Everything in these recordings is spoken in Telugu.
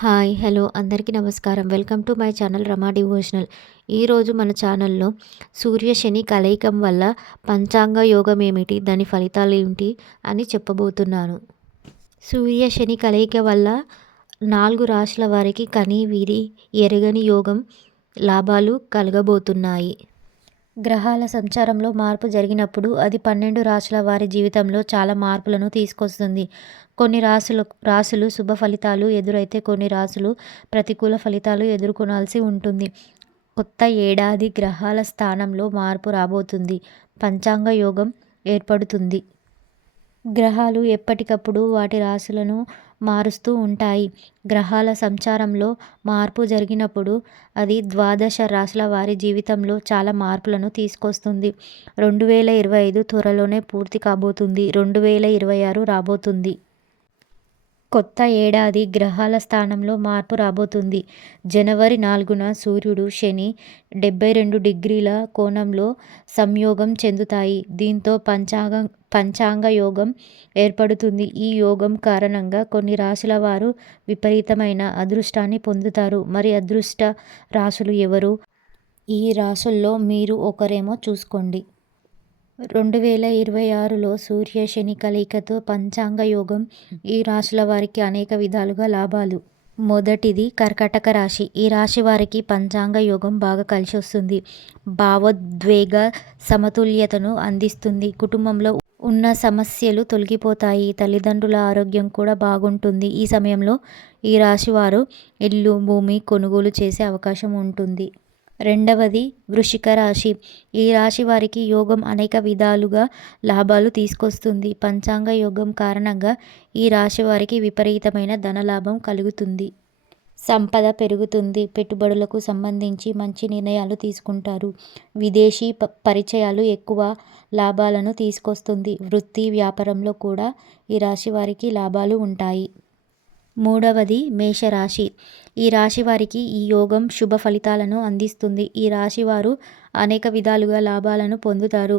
హాయ్ హలో అందరికీ నమస్కారం. Welcome to my channel Rama devotional. ఈరోజు మన ఛానల్లో సూర్య శని కలయికం వల్ల పంచాంగ యోగం ఏమిటి దాని ఫలితాలు ఏమిటి అని చెప్పబోతున్నాను. సూర్య శని కలయిక వల్ల నాలుగు రాశుల వారికి కని వీరి ఎరగని యోగం లాభాలు కలగబోతున్నాయి. గ్రహాల సంచారంలో మార్పు జరిగినప్పుడు అది పన్నెండు రాశుల వారి జీవితంలో చాలా మార్పులను తీసుకొస్తుంది. కొన్ని రాసులు రాసులు శుభ ఫలితాలు ఎదురైతే కొన్ని రాసులు ప్రతికూల ఫలితాలు ఎదుర్కొనాల్సి ఉంటుంది. కొత్త ఏడాది గ్రహాల స్థానంలో మార్పు రాబోతుంది. పంచాంగ యోగం ఏర్పడుతుంది. గ్రహాలు ఎప్పటికప్పుడు వాటి రాశులను మారుస్తూ ఉంటాయి. గ్రహాల సంచారంలో మార్పు జరిగినప్పుడు అది ద్వాదశ రాశుల వారి జీవితంలో చాలా మార్పులను తీసుకొస్తుంది. రెండు వేల ఇరవై ఐదు త్వరలోనే పూర్తి కాబోతుంది. రెండు వేల ఇరవై ఆరు రాబోతుంది. కొత్త ఏడాది గ్రహాల స్థానంలో మార్పు రాబోతుంది. జనవరి నాలుగున సూర్యుడు శని డెబ్బై రెండు డిగ్రీల కోణంలో సంయోగం చెందుతాయి. దీంతో పంచాంగం పంచాంగ యోగం ఏర్పడుతుంది. ఈ యోగం కారణంగా కొన్ని రాశుల వారు విపరీతమైన అదృష్టాన్ని పొందుతారు. మరి అదృష్ట రాశులు ఎవరు? ఈ రాశుల్లో మీరు ఒకరేమో చూసుకోండి. రెండు వేల ఇరవై ఆరులో సూర్య శని కలయికతో పంచాంగ యోగం ఈ రాశుల వారికి అనేక విధాలుగా లాభాలు. మొదటిది కర్కటక రాశి. ఈ రాశి వారికి పంచాంగ యోగం బాగా కలిసి వస్తుంది. భావోద్వేగ సమతుల్యతను అందిస్తుంది. కుటుంబంలో ఉన్న సమస్యలు తొలగిపోతాయి. తల్లిదండ్రుల ఆరోగ్యం కూడా బాగుంటుంది. ఈ సమయంలో ఈ రాశి వారు ఇల్లు భూమి కొనుగోలు చేసే అవకాశం ఉంటుంది. రెండవది వృషిక రాశి. ఈ రాశి వారికి యోగం అనేక విధాలుగా లాభాలు తీసుకొస్తుంది. పంచాంగ యోగం కారణంగా ఈ రాశి వారికి విపరీతమైన ధనలాభం కలుగుతుంది. సంపద పెరుగుతుంది. పెట్టుబడులకు సంబంధించి మంచి నిర్ణయాలు తీసుకుంటారు. విదేశీ ప పరిచయాలు ఎక్కువ లాభాలను తీసుకొస్తుంది. వృత్తి వ్యాపారంలో కూడా ఈ రాశి వారికి లాభాలు ఉంటాయి. మూడవది మేషరాశి. ఈ రాశి వారికి ఈ యోగం శుభ ఫలితాలను అందిస్తుంది. ఈ రాశి వారు అనేక విధాలుగా లాభాలను పొందుతారు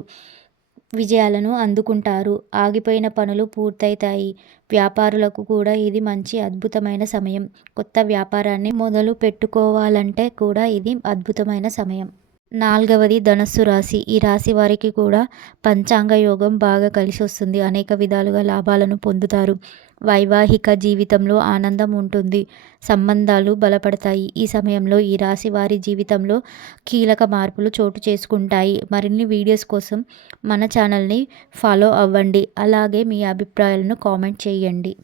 విజయాలను అందుకుంటారు. ఆగిపోయిన పనులు పూర్తయితాయి వ్యాపారులకు కూడా ఇది మంచి అద్భుతమైన సమయం. కొత్త వ్యాపారాన్ని మొదలు పెట్టుకోవాలంటే కూడా ఇది అద్భుతమైన సమయం. నాలుగవది ధనస్సు రాశి. ఈ రాశి వారికి కూడా పంచాంగ యోగం బాగా కలిసి వస్తుంది అనేక విధాలుగా లాభాలను పొందుతారు. వైవాహిక జీవితంలో ఆనందం ఉంటుంది. సంబంధాలు బలపడతాయి. ఈ సమయంలో ఈ రాశి వారి జీవితంలో కీలక మార్పులు చోటు చేసుకుంటాయి. మరిన్ని వీడియోస్ కోసం మన ఛానల్ని ఫాలో అవ్వండి. అలాగే మీ అభిప్రాయాలను కామెంట్ చేయండి.